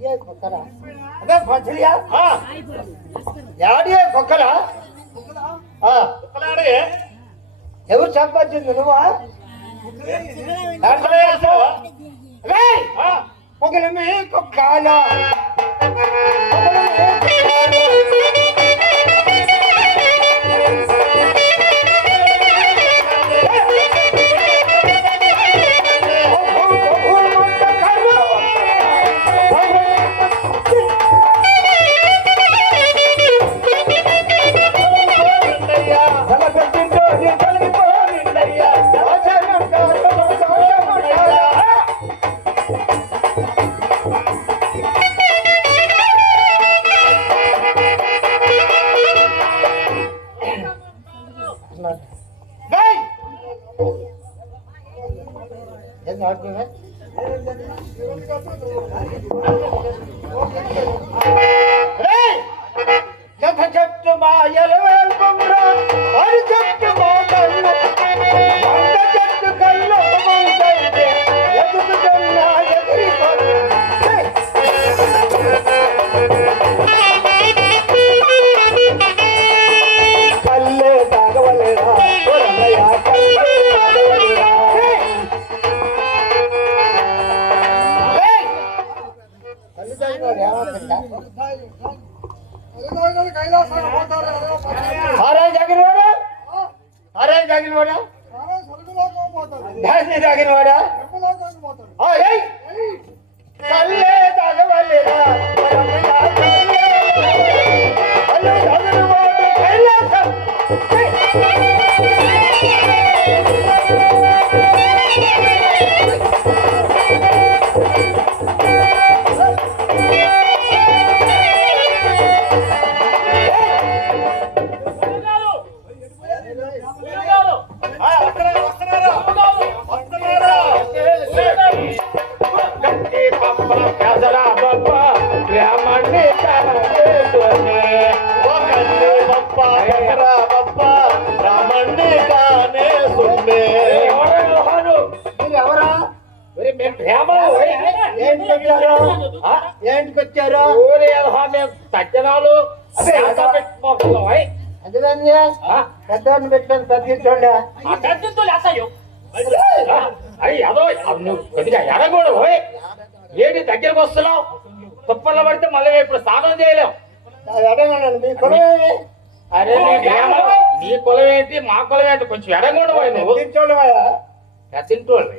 అదే పచ్చడియా యాడియే కుక్కలా ఎవరు సంపాదించింది నువ్వా ఒకరి మీ కుక్కలా చెట్టు మాయలు అది చెట్టు మా కళ్ళు చెట్టు కళ్ళు ఎదుగుతున్నా ఎగిరి కళ్ళే తాగవలేరా కళ్ళే తాగవలేరా ఏంటికొచ్చారు సజ్జనాలు అదేంది పెద్దవాడిని పెట్టుకొని తగ్గించండి కొద్దిగా ఎడగూడు ఏంటి దగ్గరకు వస్తున్నావు తుప్పల్లో పడితే మళ్ళీ ఇప్పుడు స్నానం చేయలేవు అడగండి మీ కులం ఏమి అరే నీ కులం ఏంటి మా కులం ఏంటి కొంచెం ఎడగూడు నువ్వు పెద్దంతోళ్ళు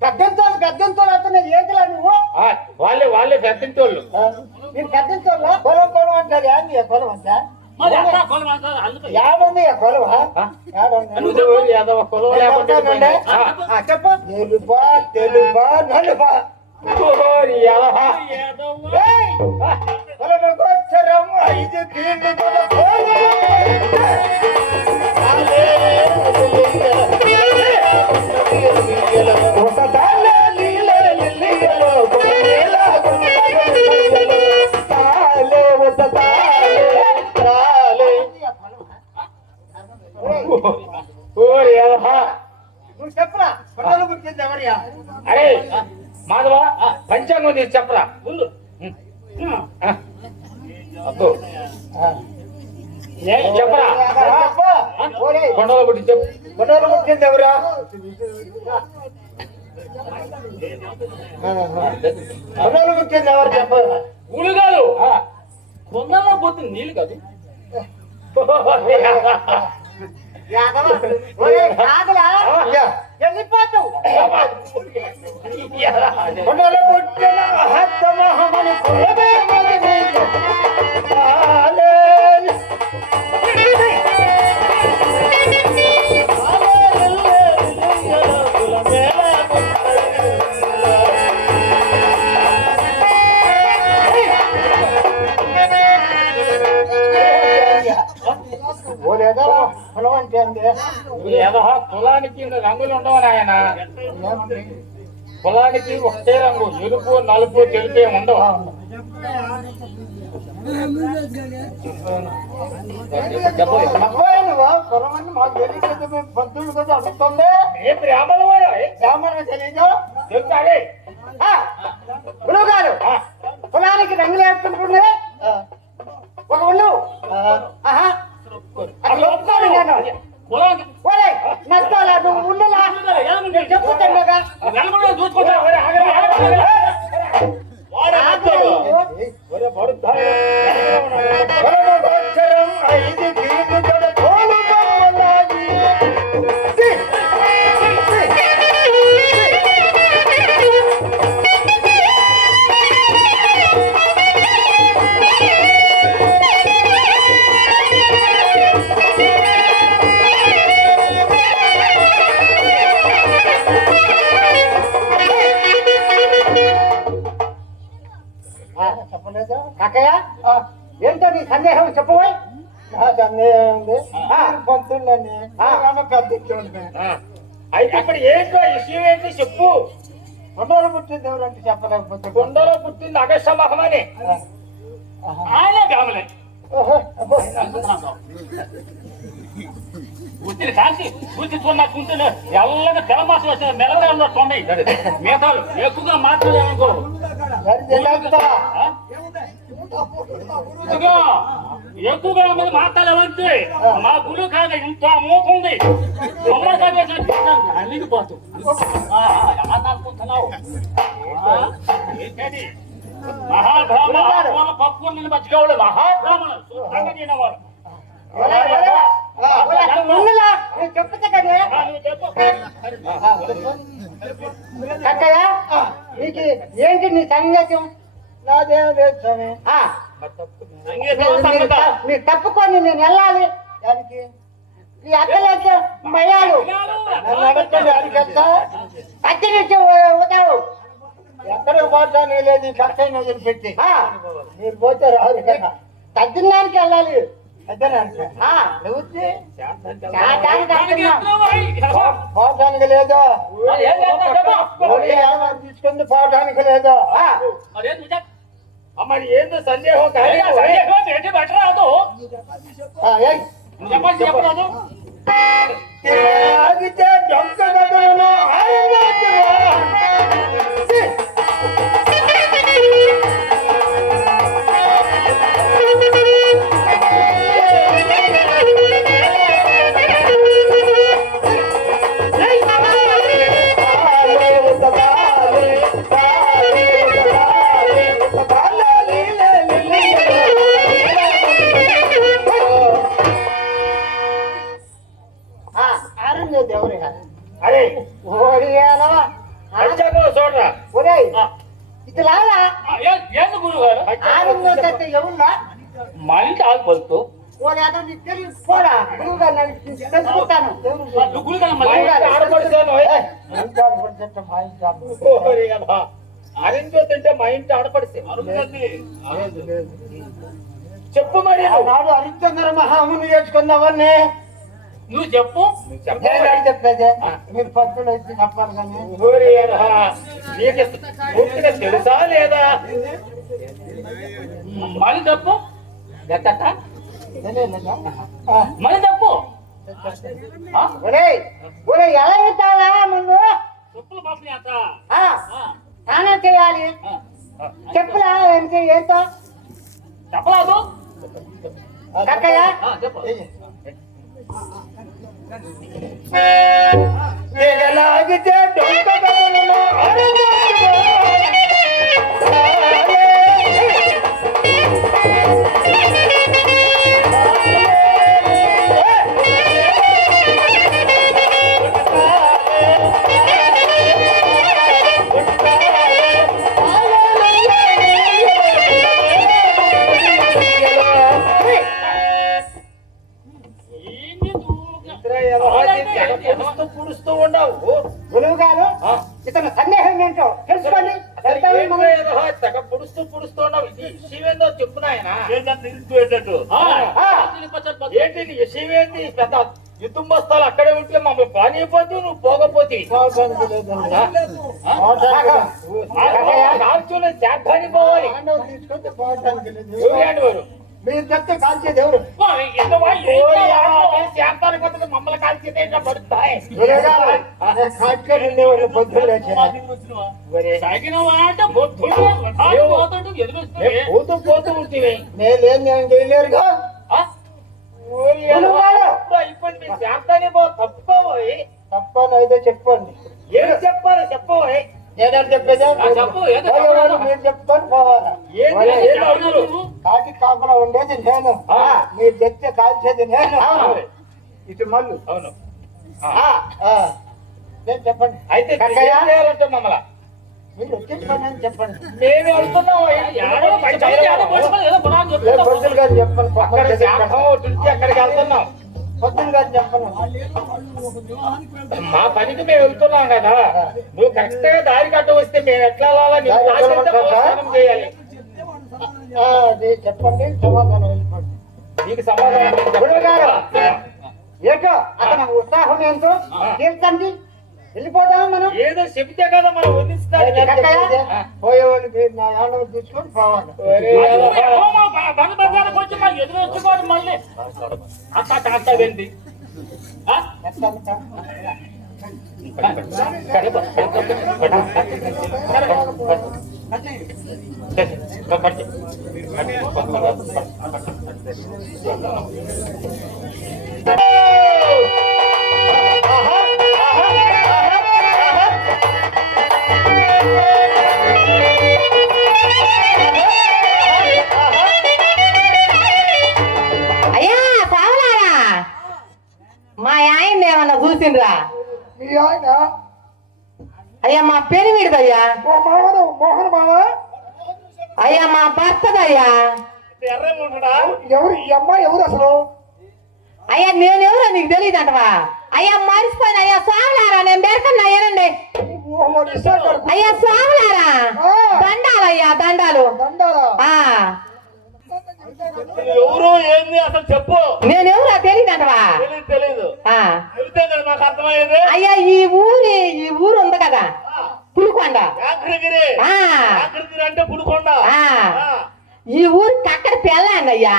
పెద్దంతోళ్ళు అతను ఏంటిలా నువ్వు వాళ్ళే పెద్దంటోళ్ళు మీరు పెద్దంతోళ్ళ పొలం పొలం అంటారు ఏంది పొలం అంతా యాడుంది కొలవా కులం లేకుండా చెప్పు తెలుపా తెలుపా నలుపా కొలవగోచరం 5 కీళ్ళు నువ్వు చెప్పరా కొండలు పుట్టింది ఎవరియా అరే మాధవ పంచాంగం తీసి చెప్పరా ముందు అబ్బో చెప్పరా కొండలు పుట్టి చెప్పు కొండలు పుట్టింది ఎవరా కొండలు పుట్టింది ఎవరు చెప్పరు ఊళ్ళు కాదు కొండల్లో పోతుంది నీళ్ళు కాదు వెళ్ళిపోతావు కొండలు పుట్టిన హస్తమహమని కులానికి రంగులు ఉండవు నాయన కులానికి ఒకటే రంగు ఎరుపు నలుపు తెలుపు ఉండవు పంతులు కదా అడుగుతుంది బ్రాహ్మణ తెలియదు చెప్తాడే గురువు గారు పొలానికి రంగులు వేసుకుంటుండే ఒక ఉండు. ఆహా, అట్లా ఒప్పుకోను నేను. ఓలే, నచ్చాలా నువ్వు ఉండలా? నేను చెప్పుతానుగా. చెప్పలేదు కాకయ్య, ఏంటో నీ సందేహం చెప్పబోయ్. నా సందేహం ఉంది పంతులని అయితే అక్కడ ఏంటో విషయం ఏంటి చెప్పు. కొండలు పుట్టింది ఎవరంటే చెప్పలేకపోతే కొండలో పుట్టింది అగస్త్య మహమని. ఆయన కావలే ఉత్తిని కాల్చి కూర్చున్నట్టుంటే ఎల్లగా తెలమాసం వచ్చిన మెల్లగా తొండయి మిగతాలు ఎక్కువగా మాట్లాడాలనుకో. ఎక్కువగా మంది మాట్లాడేవంటే మా గుడి కాదు ఇంత మోతుంది అల్లిగిపోతు మహాభ్రాహ్మణ పప్పుని మర్చిపోవాలి. మహాభ్రాహ్మణ తినేవాడు చెప్తా కదా కాకయ్య, నీకు ఏంటి నీ సంగతి? నాదేం లేదు స్వామి. మీరు తప్పుకొని నేను వెళ్ళాలి. దానికి ఈ అక్కలైతే మయాలు నన్ను అడగండి అడిగేస్తా. పచ్చి నుంచి పోతావు. ఎక్కడికి పోతాను లేదు ఈ కష్టం వదిలిపెట్టి మీరు పోతే రాదు కదా. తగ్గినానికి వెళ్ళాలి. అదేనంటే నువ్వు పోవటానికి లేదు, తీసుకుంది పోవటానికి లేదు. మరి ఏందో సందేహం పెట్టరాదు చెప్పరాదు. ఆగితే డొంక గదులను అరే చూడరా ఒరే ఇది లాలా ఏంది గురువు గారు ఎవరున్నా మా ఇంటి ఆగిపోతూ పోరా గురువు గారు నన్ను తెలుసుకుంటాను. ఆడించో తింటే మా ఇంటి ఆడపడితే చెప్పు మరి. నాడు హరిశ్చంద్ర మహాముని చేసుకుందామని నువ్వు చెప్పు. చెప్పేది మీరు పత్రులు అయితే చెప్పాలి కానీ నీకు పూర్తిగా తెలుసా లేదా? మళ్ళీ చెప్పు. మళ్ళీ చెప్పు. ఒరే ఒరే ఎలా ఇస్తావా ముందు చెప్పులు బాసులు ఎంత స్నానం చేయాలి. చెప్పులా ఏంటో చెప్పరాదు కక్కయ్య. చెప్పు. లాగితే డొంక గదులను పుడుస్తూ ఉండవు. గురువు గారు ఇతను సందేహం ఏంటో తెలుసుకోండి. తెగ పుడుస్తూ ఉండవు. ఇది విషయమేందో చెప్పు నాయన. ఏంటి నీ విషయమేంది? పెద్ద యుద్ధం బస్తాలు అక్కడే ఉంటే మమ్మల్ని పానీయపోతూ నువ్వు పోకపోతే చేద్దానికి పోవాలి. తీసుకుంటే పోవటానికి లేదు. ఎవరు మీరు చెప్తే కాల్చేది ఎవరు? మమ్మల్ని కాల్చేదే పడుతాయి కాల్చుకొని ఉండేవాళ్ళు పొద్దున్న లేచిన పోతూ పోతూ ఉంటుంది. నేనేం నేను చేయలేరుగా. ఇప్పుడు మీ శాంతాన్ని తప్పుకోబోయి తప్పనైతే చెప్పండి. ఏం చెప్పాలో చెప్పబోయ్. నేనేం చెప్పేదా? మీరు చెప్పుకొని పోవాలా? కాకి కాపలా ఉండేది నేను, మీరు చెప్తే కాల్చేది నేను. ఇటు మళ్ళు. అవును. నేను చెప్పండి. అయితే చేయాలంటే మమ్మల్ని మీరు చెప్పండి అని చెప్పండి. మేము వెళ్తున్నాం. పొద్దున గారు చెప్పండి. అక్కడికి వెళ్తున్నాం. పొద్దున గారు చెప్పండి. మా పనికి మేము వెళ్తున్నాం కదా, నువ్వు కరెక్ట్ గా దారి కట్ట వస్తే మేము ఎట్లా చేయాలి? అది చెప్పండి, సమాధానం వెళ్ళిపోండి. నీకు సమాధానం గారు ఏటో అతను ఉత్సాహం ఏంటో తీర్చండి, వెళ్ళిపోతాము మనం. ఏదో చెబితే కదా మనం వందిస్తాడు. పోయేవాళ్ళు మీరు నా ఆండవ తీసుకొని పోవాలి. ఎదురొచ్చుకోండి మళ్ళీ అట్లా వెళ్ళి అయ్యా పావలారా, మా ఆయన ఏమన్నా చూసిండ్రా? మీ ఆయన అయ్యా మా పెనిమిడిదయ్యా. మోహన్ మామ అయ్యా మా భర్తదయ్యా. ఎర్రగా ఉంటాడా? ఎవరు ఈ అమ్మాయి? ఎవరు అసలు? అయ్యా నేనెవరో నీకు తెలియదంటవా? అయ్యా మరిచిపోయిన అయ్యా స్వాములారా, నేను బెరకన్నా అయ్యానండి. అయ్యా స్వాములారా, దండాలయ్యా దండాలు. ఎవరు ఏంది అసలు చెప్పు. నేనెవరో తెలియదంటవా? తెలీదు. మాకు అర్థమయ్యేది. అయ్యా ఈ ఊరు ఉంది కదా పులికొండ. అంటే పులికొండ. ఈ ఊరు కక్కడ పెళ్ళాన్ని అయ్యా,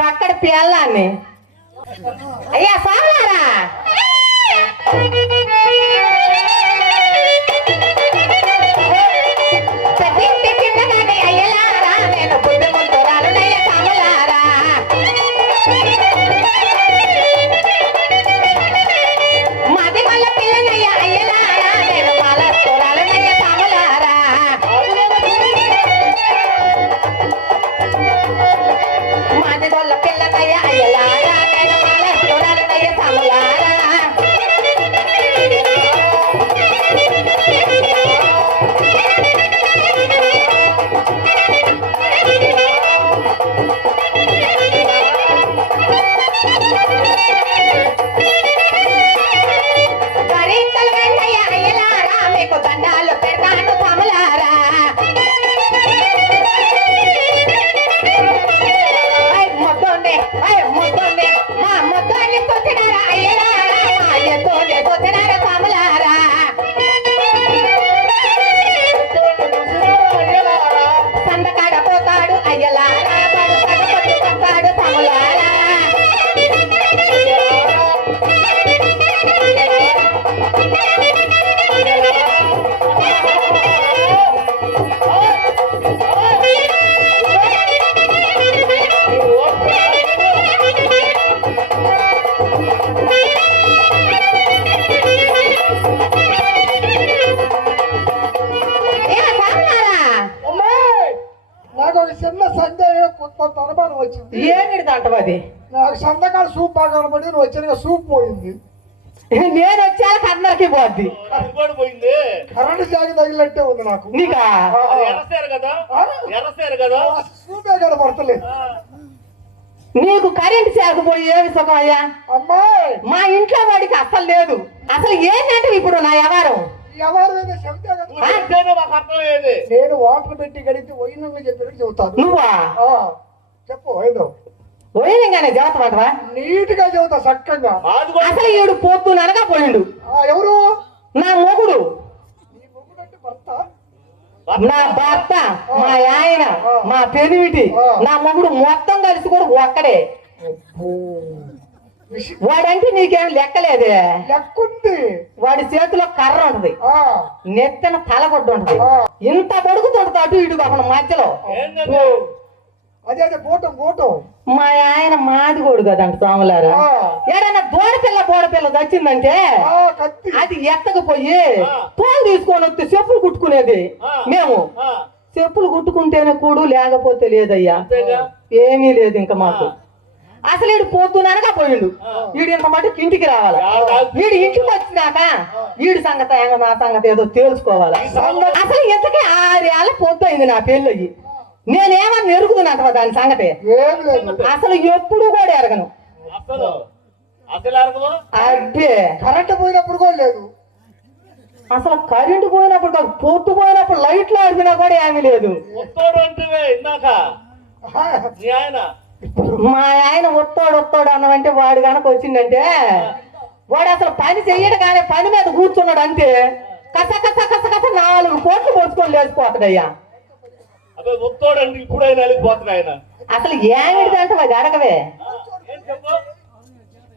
కక్కడ పెళ్ళాన్ని. అయ్యా సాలారా, అయ్యలారా నేను బుద్ధి ముందురాలు నయ్య సామలారా. మాది మల్ల పిల్లనయ్య అయ్యలారా నేను మల తోరాలు నయ్య సామలారా. మాది గొల్ల పిల్లనయ్య అయ్యలారా నేను మల తోరాలు నయ్య సామలారా. గరీతలు గంటయ్య అయ్యలారా మీకు దండాలు పెడతాను సామలారా. మొత్తండి మా మొత్తాన్ని తొచ్చినారా అయ్యలారా, మా ఎత్తోనే తొచ్చినారా సామలారా. సందకాడ పోతాడు అయ్యలారా, పడతాడు సామలారా. ఏ సామలారా, నాకు ఒక చిన్న సందేహం, కొంత అనుమానం వచ్చింది. ఏమిటి అంటవు అది? నాకు సంతకాల సూప్ బాగా కనబడి నువ్వు వచ్చిన సూప్ పోయింది. నేను వచ్చాక అందరికి పోద్ది. పోయింది. కరెంట్ జాగి తగిలినట్టే ఉంది నాకు. నీకా ఎర్రసారు కదా, ఎర్రసారు కదా. సూపే కనబడతలేదు. నీకు కరెంట్ చేరకపోయి ఏమి సుఖం అయ్యా? అమ్మాయి మా ఇంట్లో వాడికి అసలు లేదు. అసలు ఏంటంటే ఇప్పుడు నా వ్యవహారం ఎవరు చెప్తే కదా మాకు అర్థమయ్యేది. నేను వాటర్ పెట్టి గడితే వైనంగా చెప్పినట్టు చెబుతాను. నువ్వా? చెప్పు ఏదో పోయినంగానే చెబుతామంటవా? నీట్ గా చెబుతా చక్కగా. అసలు ఈడు పోతున్నానగా పోయిండు. ఎవరు? నా మొగుడు. నీ మొగుడంటే భర్త? నా భర్త, మా ఆయన, మా పెనిమిటి, నా మొగుడు మొత్తం కలిసి కూడా ఒక్కడే. వాడంటే నీకేం లెక్కలేదే. లెక్కుంది. వాడి చేతిలో కర్ర ఉంటది, నెత్తన తలగొడ్డు ఉంటది, ఇంత పొడుగుతుంటది అటు ఇటు కాకుండా మధ్యలో. అదే అదే బోటం బోటం. మా ఆయన మాదిగోడు కదంట స్వాములారా. ఏడైనా బోడపిల్ల వచ్చిందంటే అది ఎత్తకపోయి తోలు తీసుకొని వస్తే చెప్పులు కుట్టుకునేది. మేము చెప్పులు కుట్టుకుంటేనే కూడు, లేకపోతే లేదయ్యా. ఏమీ లేదు ఇంకా మాకు. అసలు వీడు పోతున్నానగా పోయిండు. వీడు ఇంత మటుకు ఇంటికి రావాలా. వీడు ఇంటికి వచ్చినాక వీడి సంగతి నా సంగతి ఏదో తేల్చుకోవాలా. అసలు ఇంతకీ 6 ఏళ్ళ పొద్దుయింది నా పెళ్ళి. నేనేమన్నా ఎరుగుతున్నట్టు దాని సంగతి. అసలు ఎప్పుడు కూడా ఎరగను. అబ్బే కరెంట్ పోయినప్పుడు కూడా లేదు. అసలు కరెంటు పోయినప్పుడు కాదు, పొట్టు పోయినప్పుడు లైట్లు ఆడిపినా కూడా ఏమీ లేదు. మా ఆయన ఒత్తోడు అన్నమంటే వాడు కనుక వచ్చిందంటే వాడు అసలు పని చెయ్యడు కానీ పని మీద కూర్చున్నాడు అంతే. కస 4 కోట్లు పొడుచుకొని లేచిపోతాడయ్యా. అసలు ఏమిటి అంటే అది అడగవే.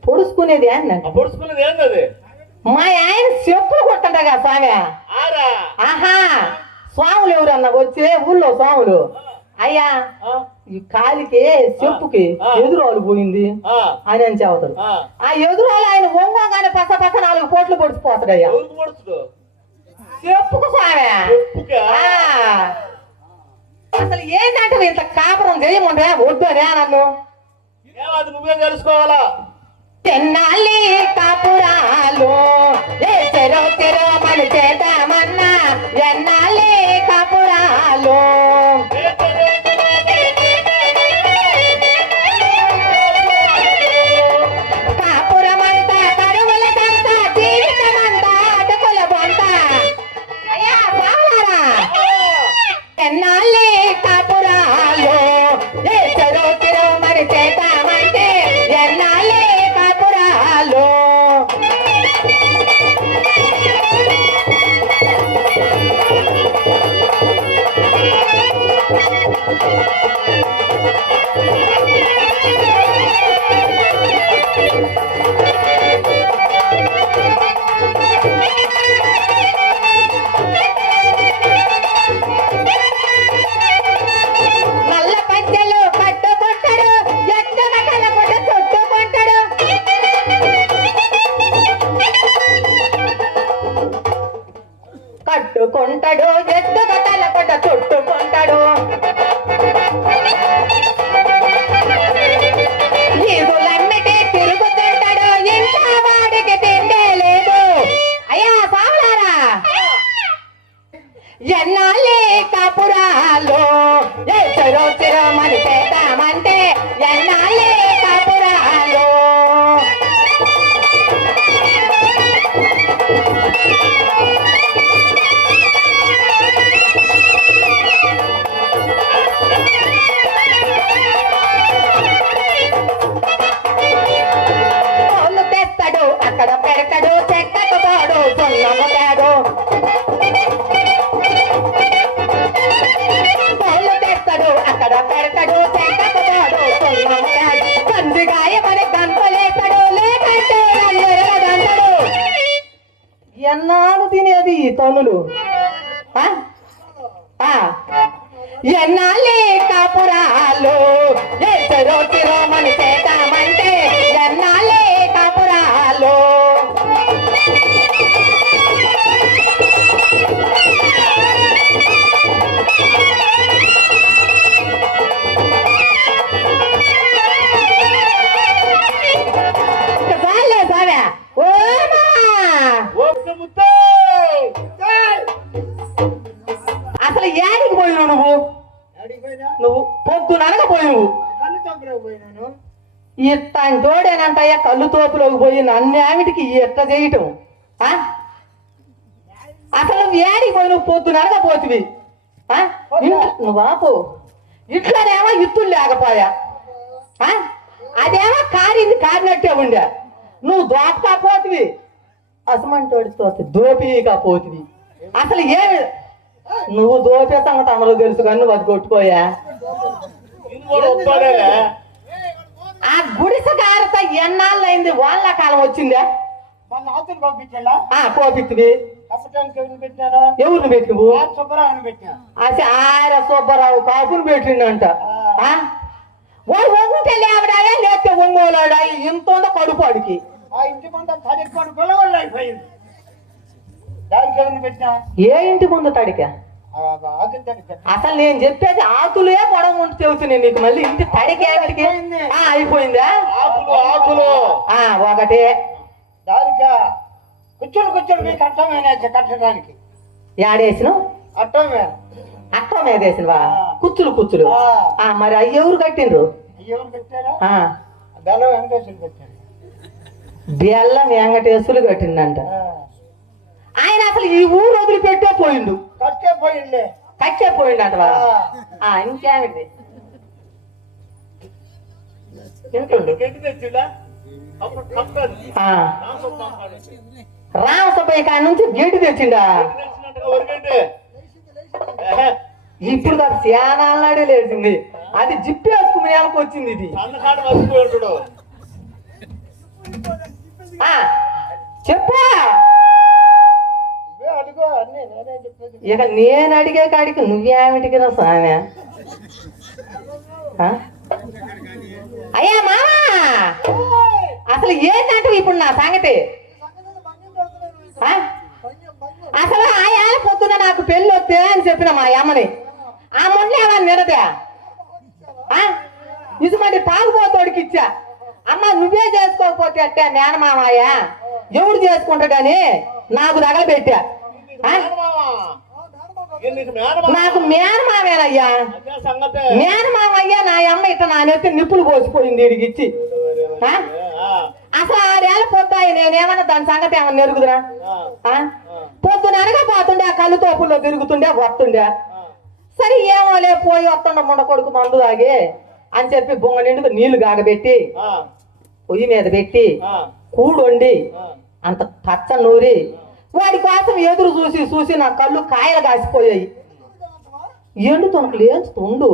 పొడుచుకునేది ఏంటంటే మా ఆయన చెప్పులు కొట్టండగా స్వామి. ఆహా, స్వాములు ఎవరన్నా వచ్చే ఊళ్ళో స్వాములు, అయ్యా ఈ కాలికి చెప్పుకి ఎదురోలు పోయింది అని అని చెబుతాడు. ఆ ఎదురోలు ఆయన ఒంగోగానే పక్క 4 కోట్లు పొడిచిపోతాడయ్యా చెప్పుకు స్వామి. అసలు ఏంటంటే ఇంత కాపురం చేయమంటే వద్దనే నన్ను. నువ్వే తెలుసుకోవాలా. తెన్నాలి కాపురాలు తెరో మన చేద్దామన్నా ఎన్నాలి కాపురాలు. కాపురమంతా కరువులకంతా జీవితమంతా అటుకుల బొంత. అయ్యా బావులారా, ఎన్నాలి కాపురాలు తెరో మరి చేద్దామంటే ఎన్నాలి కాపురాలు. నల్ల పంచెలు కట్టుకుంటాడు, ఎత్తు బట్టల పుట్ట చుట్టుకుంటాడు. కట్టుకుంటాడు, ఎత్తు బట్టల పుట్ట చుట్టుకుంటాడు. ఈగులమ్మిటి తిరుగుతుంటాడు, ఇంట్లో వాడికి తిండే లేదు. అయ్యా సావులారా, ఎన్నాళ్ళే కాపురాలు చెరో మరి చేద్దామంటే ఎన్నాళ్ళే కాపురాలు. తోలు తెస్తాడు, అక్కడ పెడతాడు, చెక్కకు పోడు, సున్నము తేడు. తోలు తెస్తాడు, అక్కడ పెడతాడు, చెక్కకు పోడు, సున్నము తేడు. కందిగాయ మరి గంపలేస్తాడు, లేకంటే దండడు. ఎన్నాళ్ళు తినేది ఈ తనులు. ఎన్నాళ్ళే కాపురాలు చెరో మని చేద్దామంటే ఎన్నాళ్ళే కాపురాలు. చాలే సారా అసలు ఏడికి పోయినావు నువ్వు? నువ్వు పొద్దుననగా పోయినావు. ఇట్టాని తోడేనంటయ్యా కళ్ళు తోపులోకి పోయి నన్నేమిటికి ఎట్లా చేయటం. అసలు నువ్వు ఏడికి పోయి నువ్వు పొద్దుననగా పోతివి. నువ్వు ఆపు. ఇట్లనేమో ఇత్తులు లేకపోయా, అదేమో కారినట్టే ఉండే. నువ్వు దోపకా పోతివి, అసమంటోడి తోటి దోపిగా పోతివి. అసలు ఏమి నువ్వు దోపే సంగతి అందరూ తెలుసు కానీ నువ్వు అది కొట్టుకోయా. ఇది కూడా ఒప్పుకోలేలే. ఆ గుడిసె గారిత ఎన్నాళ్ళైంది వాళ్ళ కాలం వచ్చిందా? మన ఆతులు పంపించాలా కోపిత్తివి చెప్పడానికి ఎవరిని పెట్టినాను? ఎవరిని పెట్టివు? సుబ్బరావుని పెట్టినా. అసలు ఆయన సుబ్బారావు కాపుని పెట్టిండంట. వాడు వంగుంటే లేవడాయా లేకపోతే ఒంగోలాడా ఇంత ఉందో కడుపాడికి. ఆ ఇంటి ముందు తడిపాడు పిల్లవాళ్ళు అయిపోయింది. దానికి ఎవరిని పెట్టినా? ఏ ఇంటి ముందు తడిక? ఆకులు తడిక. అసలు నేను చెప్పేది ఆకులే పొడవు ఉంటే చెబుతున్నాను నీకు. మళ్ళీ ఇంటి తడికి అయిపోయిందా? ఆకులు ఒకటే. దానికి కుచ్చులు మీకు అట్టమేనా కట్టడానికి? యాడేసిన అట్టమే అట్టం మీద వేసినవా? కుచ్చులు మరి అవి ఎవరు కట్టిండ్రు? ఎవరు పెట్టారా? బెల్లం వెంకటేశ్వరు పెట్టారు. బెల్లం వెంకటేశ్వరులు కట్టిండంట. ఆయన అసలు ఈ ఊరు వదిలిపెట్టే పోయిండు. కట్టే పోయిండంటవా? ఇంకేమిటి రామసభయ్య కాడ నుంచి గేటు తెచ్చిండా? ఇప్పుడు కాదు శానాడే లేచింది. అది జిప్పేసుకుని వచ్చింది. ఇది చెప్పా ఇక నేను అడిగే కాడికి నువ్వేమిటికి రా స్వామి? అయ్యా మామా అసలు ఏంటంటే ఇప్పుడు నా సంగతి అసలు ఆయా పొద్దున నాకు పెళ్ళి వస్తే అని చెప్పిన మా అమ్మని. ఆ మొన్న ఏమన్నా నిరదా ఇసుమంటి పాలుపోతోడికి ఇచ్చా. అమ్మ నువ్వే చేసుకోకపోతే అట్టే మేనమామయ్య ఎవడు చేసుకుంటాడని నాకు తగలబెట్టా. నాకు మేనమావేనయ్యా. మేనమామయ్యా నా అమ్మ ఇట్లా నా నెత్తి నిప్పులు పోసిపోయింది వీడికి ఇచ్చి. అసలు 6 ఏళ్ళ పొద్దాయి నేనేమన్నా దాని సంగతి ఏమన్నా నెరుగుదురా? పొద్దుననగా పోతుండే ఆ కళ్ళు తోపుల్లో తిరుగుతుండే వస్తుండే. సరే ఏమోలే పోయి వస్తుండ ముండ కొడుకు మందు తాగి అని చెప్పి బొంగ నిండుకు నీళ్లు కాగబెట్టి పొయ్యి మీద పెట్టి కూడొండి అంత పచ్చ నూరి వాడి కోసం ఎదురు చూసి నా కళ్ళు కాయలు కాసిపోయాయి. ఎండు తొనకు లేచుతుండు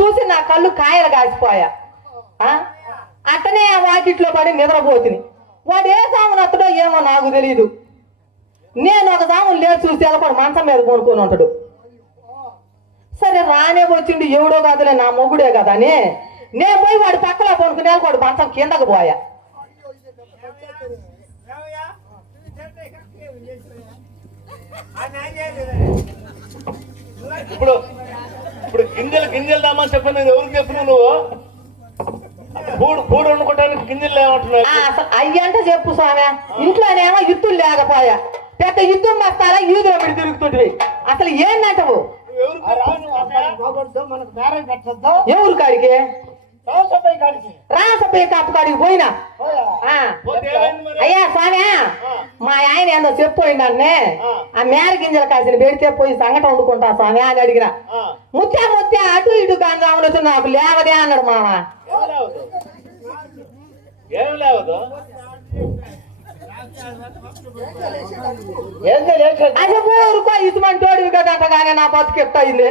చూసి నా కళ్ళు కాయలు కాసిపోయా. అట్టనే ఆ వాకిట్లో పడి నిద్రపోతుంది. వాడు ఏ సామును అత్తడో ఏమో నాకు తెలీదు. నేను ఒక సామును లేచి చూసి వెళ్ళకుండా మంచం మీద కొనుక్కొని ఉంటాడు. సరే రానే వచ్చిండు ఎవడో కాదులే నా మొగుడే కదా అని నేను పోయి వాడి పక్కలో కొనుక్కుని వాడు మంచం కిందకు పోయా. ఇప్పుడు గింజలు దామని చెప్పను ఎవరికి చెప్పినావు నువ్వు? కూడు వండుకోవడానికి గింజలు లేమంటున్నావు. అయ్యంటే చెప్పు స్వామి. ఇంట్లోనేమో ఇత్తులు లేకపోయా. పెద్ద యుద్ధం వస్తారా ఈదులో పెట్టి తిరుగుతుంటివి. అసలు ఏంటంటావు? ఎవరు కాడికి? రాసపై కాపు కాడికి పోయినా. అయ్యా స్వామి మా ఆయన ఏందో చెప్పిపోయిండే ఆ మేర గింజలు కాసిన పెడితే పోయి సంగట వండుకుంటా స్వామి అని అడిగిన. ముత్తే అటు ఇటు కానీ రాములు నాకు లేవదే అన్నాడు మామ. అది ఊరుకో ఇసుమంటి తోడివి కదంట కానీ నా బతుకు ఎట్టయింది.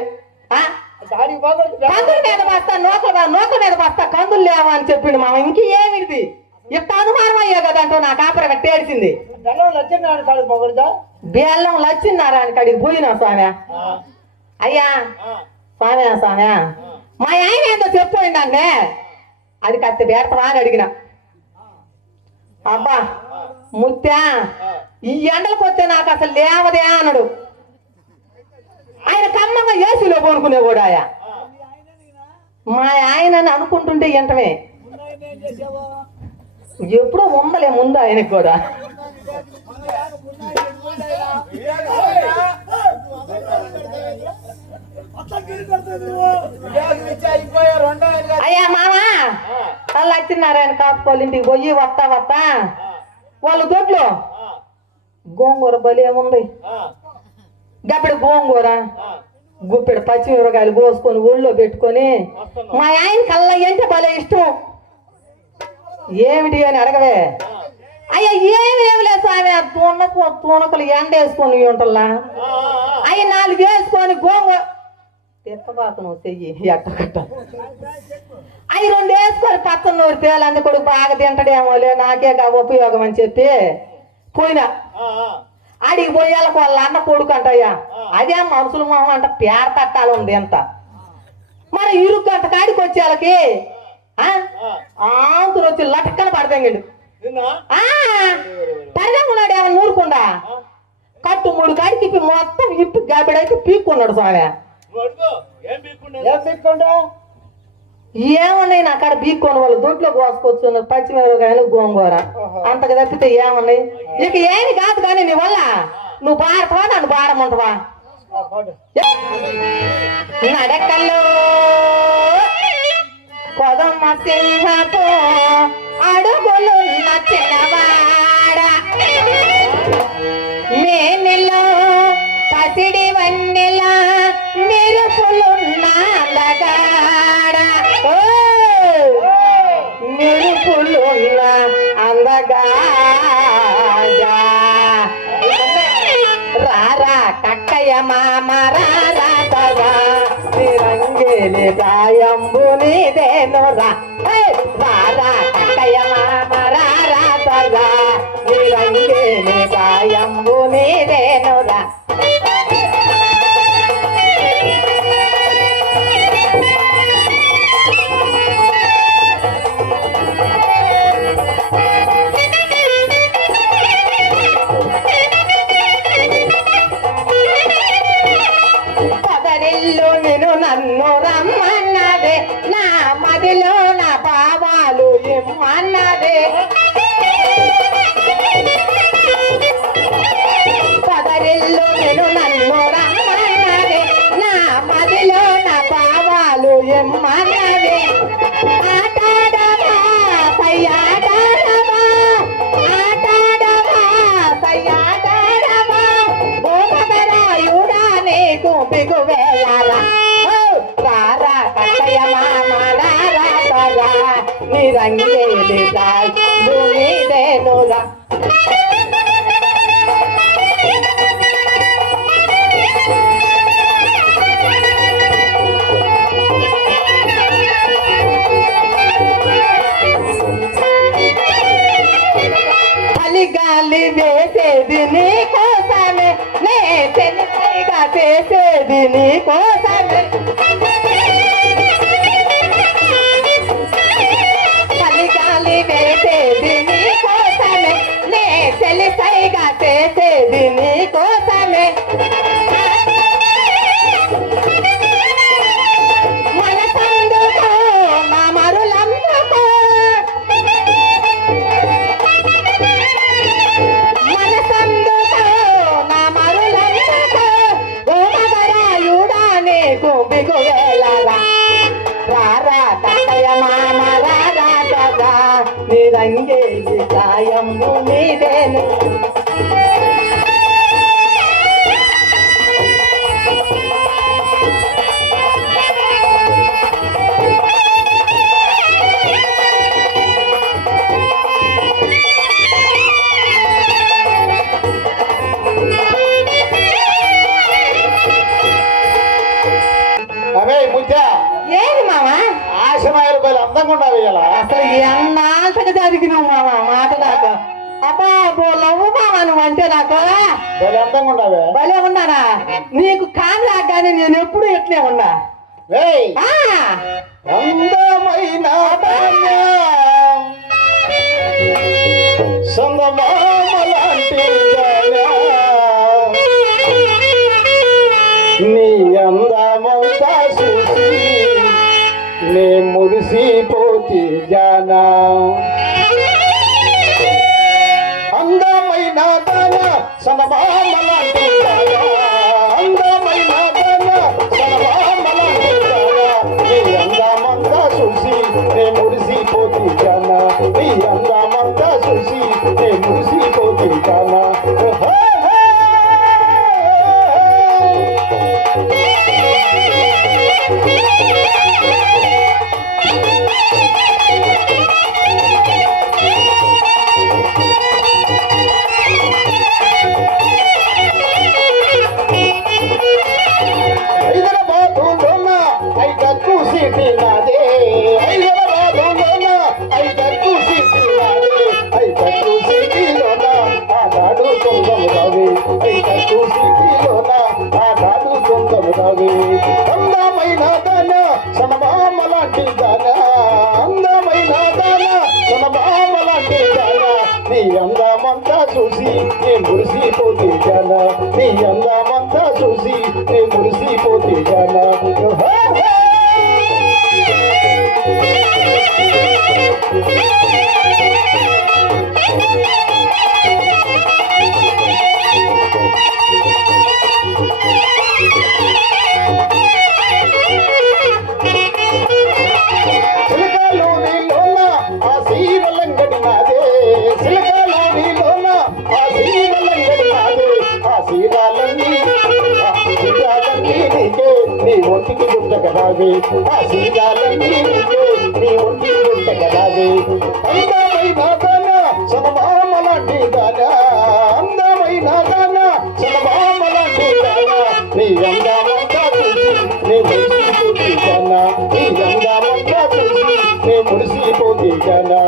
కందుల మీద వస్తా నోట్ల మీద వస్తా కందులు లేవా అని చెప్పిండు మామ. ఇంకేమిది ఇట్ట అనుమానం అయ్యా కదంటూ నా కాపర కట్టేసింది. బెల్లం లచ్చినారాయణ కాడికి పోయినా స్వామి. అయ్యా స్వామి మా ఆయన ఏందో చెప్పిపోయిందంటే అది కత్తి పెడతావా అని అడిగిన. అబ్బా ముత్యా ఈ ఎండలకు వస్తే నాకు అసలు లేవదే అన్నాడు. ఆయన కమ్మంగా ఏసీలో కొనుక్కునేవాడాయా. మా ఆయనని అనుకుంటుంటే ఎంటమే ఎప్పుడో ఉందలే ముందు ఆయనకు కూడా. అయ్యా మామా వాళ్ళు వచ్చినారాయణ కాపుకోవాలి ఇంటికి పోయి వస్తా వాళ్ళ దొడ్లో గోంగూర బలి ఏముంది. గప్పుడు గోంగూర గుప్పెడు పచ్చిమిరపకాయలు కోసుకొని ఊళ్ళో పెట్టుకొని మా ఆయన కల్లా అంటే భలే ఇష్టం. ఏమిటి అని అడగవే అయ్యా ఏమి లేదు స్వామి ఆ తూనకలు ఎండ వేసుకొని ఉంటల్లా అవి 4 వేసుకొని గోంగూర తిప్పబాతను చెయ్యి ఎట్టకట్ట అవి 2 వేసుకొని పచ్చని నూరి తేలి అందు కొడుకు బాగా తింటాడేమోలే నాకే ఉపయోగం అని చెప్పి పోయినా ఆడికి పోయేళ్ళకి వాళ్ళ అన్న కొడుకు అంటయ్యా అదే మనుషుల మొహం అంట పేర తట్టాలి ఉంది ఎంత మరి ఇరుగు గంట కాడికి వచ్చేళ్ళకి ఆంతులు వచ్చి లటక్కన పడతాంగండి పడదామున్నాడు ఏమన్నా నూరుకుండా కట్టు 3 కాడికి ఇప్పి మొత్తం ఇప్పి గాబిడైతే పీక్కున్నాడు స్వామి ఏమన్నాయి నా అక్కడ బీక్కొని వాళ్ళు దొడ్లో కోసుకొచ్చు పచ్చిమిరపకాయలు గోంగూర అంతకు తప్పితే ఏమన్నాయి ఇక ఏమి కాదు కానీ నీ వల్ల నువ్వు బారపవా నన్ను బారమంటవా నడకల్లో కొదమ్మ సింహపు అడుగులున్న చిన్నవాడ మేనిలో పసిడి వన్నెలా మెరుపులున్న అందగాడ మెరుపులున్న అందగాడ రారా కక్కయ్య మామ రారా తగా నిరంగేలి సాయంబు నీదేనురా రారా కక్కయ్య మామ రారా తగా నిరంగేలి సాయంబు నీదేనురా నన్ను రమ్మన్నదే నా మదిలో నా భావాలు ఇమ్మన్నదే పదరిల్లు నేను నన్ను రమ్మన్నదే నా మదిలో నా భావాలు ఇమ్మన్నదే ఆటాడవా సయ్యాటాడవా ఆటాడవా సయ్యాటాడవా భూమరాయుడా నీకు బిగువేయాలా రారా కట్టయ్య మామ రారా తరా నిరంగేలి భూమిదేనురా చలిగాలి వేసేది నీ కోసమే నే తెలిసైగా చేసేది నీ కోసమే చలిగాలి వేసేది నీ కోసమే నే తెలిసైగా చేసేది నీ కోసమే మనసందుకో నా మరులందుకో మనసందుకో నా మరులందుకో భూమరాయుడా నీకు బిగువేలరా రారా కట్టయ్య మామ రారా తగా నిరంగేలి సాయంబు నీదేను అవే ముద్ద ఏంది మామా ఆశమాయలు బలి అందంగా ఉండాలి ఇలా అసలు ఎన్నాళ్ళకి జరిగినావు మామ మాట నాకు అబ్బా లవ్వు మామ నువ్వు అంటే నాకు బలి అందంగా ఉండాలి భలే ఉన్నానా నీకు కాదు కానీ నేను ఎప్పుడు ఎట్లే ఉన్నా అందమైన సందమామలాంటి నీ అందమంతా చూసి నే మురిసిపోతి జానా అందమైన దాన సందమామలాంటి అందమైన దాన సందమామలాంటి నీ అందమంతా చూసి నే మురిసిపోతి జానా నీ అందమంతా చూసి నే మురిసిపోతి జానా జానా నీ అందమంతా చూసి నే మురిసిపోతే జానా సిలకలోనిలోన ఆ సీరలంగడి నాదే సిలకలోనిలోన ఆ సీరలంగడి నాదే ఆ సీరాలన్నీ నీకే నీ ఒంటికి గుట్ట కదావే ఆ సీరాలన్నీ నీకే నీ ఒంటికి గుట్ట కదావే అందమైన దాన సనమామలాంటి దాన అందమైన దాన సనమామలాంటి దాన నీ అందమంతా చూసి నే మురిసిపోతే జానా నీ అందమంతా చూసి నే మురిసిపోతే జానా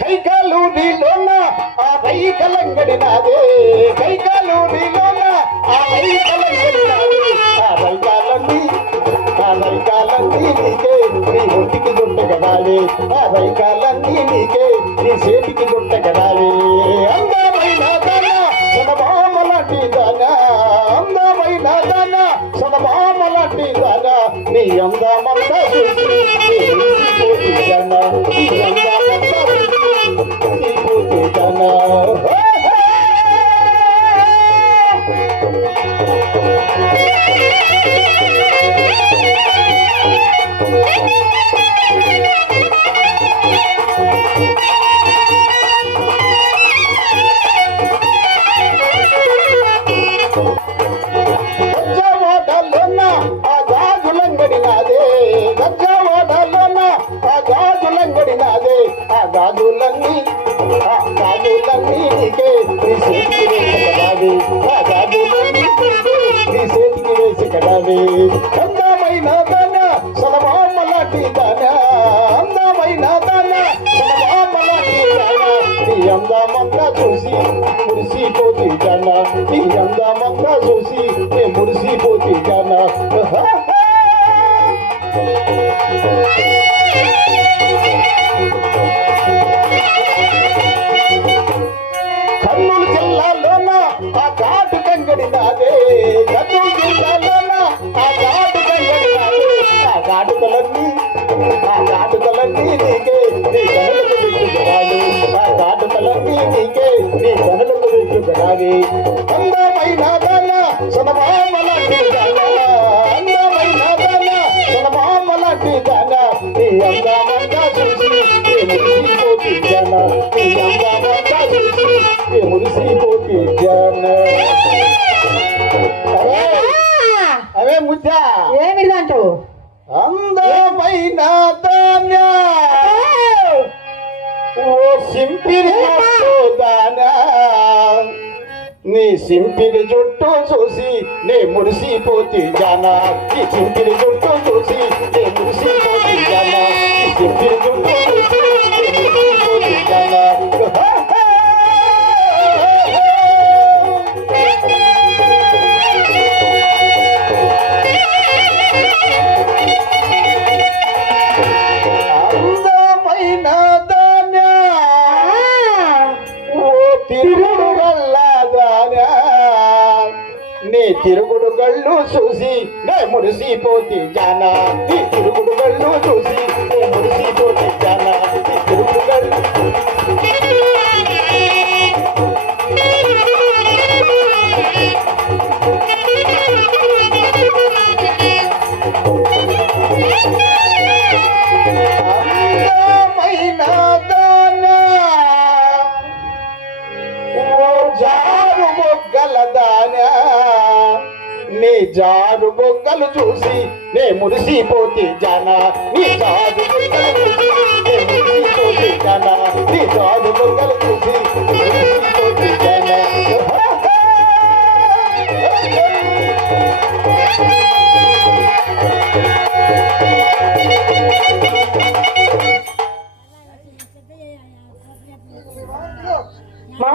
కైకాలు నీలోన ఆ రైకలంగడి నాదే కైకాలు నీలోన ఆ రైకలంగడి నాదే ఆ రైకాలన్నీ నీకే నీ ఒంటికి గుట్ట కదావే ఆ రైకాలన్నీ నీకే నీ చేతికి గుట్ట కదావే అందమైన దాన సనమామలాంటి దాన అందమైన దాన సనమామలాంటి దాన నీ అందమంతా చూసి నీ మురిసిపోతే జానా నీ అందమంతా చూసి మురిసిపోతే జానా గజ్జవాడలోన ఆ గాజులంగడి నాదే గజ్జవాడలోన ఆ గాజులంగడి నాదే ఆ గాజులన్నీ నీకే నీ చేతికి వేసి కదావే ఆ గాజులన్నీ నీకే నీ చేతికి వేసి కదావే అందమైన దాన సనమామలాంటి దాన అందమైన దాన సనమామలాంటి దాన నీ అందమంతా చూసి మురిసిపోతే జానా నీ అందమంతా చూసి నే మురిసిపోతే జానా కర్నూలు జిల్లాలోన ఆ ఘాటు కంగడి నాదే కర్నూలు జిల్లాలోన ఆ ఘాటు కంగడి నాదే ఆ ఘాటుకలన్నీ నీకే నీ కనులకు విచ్చుకురాలి ఆ ఘాటుకలన్నీ నీకే నీ కనులకు విచ్చుకురాలి అందమైన దాన సనమామలాంటి దాన అందమైన దాన సనమామలాంటి దాన నీ అందమంతా చూసి నీ మురిసిపోతే జానా నీ అందమంతా చూసి నీ మురిసిపోతే జానా అవే ముద్దా ఏమిటి అంటావు అందమైన ధాన్య ఓ సింపిరి దానా నీ సింపిరి జుట్టు చూసి నే మురిసిపోతే జానా నీ సింపిరి జుట్టు చూసి నే మురిసిపోతే జానా నీ సింపిరి జుట్టు చూసి నే మురిసిపోతే జానా అందమైన దాన ఓ తిరుగుడు గల్లాదాన నీ తిరుగుడు గళ్ళు చూసి నే మురిసిపోతే జానా నీ తిరుగుడు గళ్ళు చూసి నే మురిసిపోతే జానా నీ తిరుగుడు గళ్ళు అందమైన దాన ఓ జారు బొగ్గల దాన నీ జారు బొగ్గలు చూసి నే మురిసిపోతే జానా నీ జారు బొగ్గలు చూసి నే మురిసిపోతే జానా నీ జారు బొగ్గలు చూసి మురిసిపోతే జానా మా